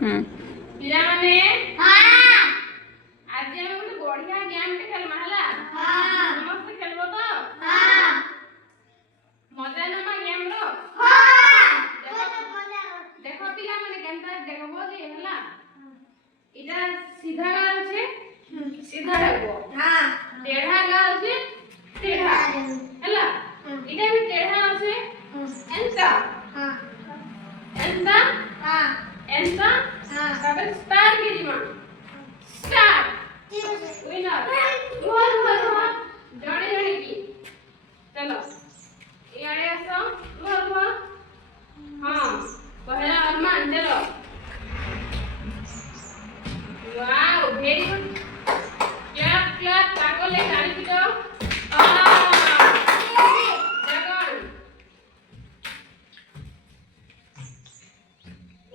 पिला माने हां आज हम ଗୋଟେ ବଢିଆ ଗେମ୍ ଟେ ଖେଲମା ହେଲା हां ସମସ୍ତେ ଖେଲबो ତ हां मजा नमा गेम रो हां देखो पिला माने केनता देखबो जे होला इटा सीधा गाल छे सीधा रखबो हां टेढ़ा गाल छे टेढ़ा ହେଲା इटा भी टेढ़ा আছে एंता हां एंता हां एंता हां तबे स्टार्ट कीजिमा स्टार्ट विनर बहुत जाने जाने की चलो ये आड़े आसो बहुत हां पहला अरमान चलो wow very good clap clap ताको ले गाड़ी की दो ड्रैगन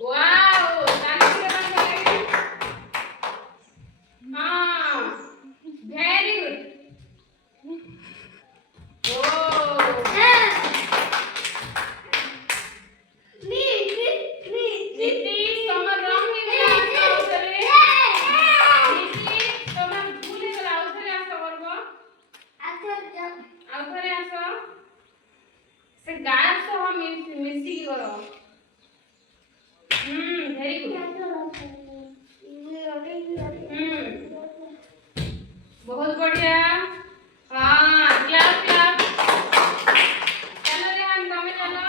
वाओ ताली से बंद करेंगे हां वेरी गुड ओ नीति समर रंग के गला उतरे नीति समर भूले गला उतरे आसो करबो आउथरे आसो से गाय से हम मिसी की करो वेरी गुड बहुत बढ़िया हां क्लैप क्लैप चलो रेहान तुम्हें चलो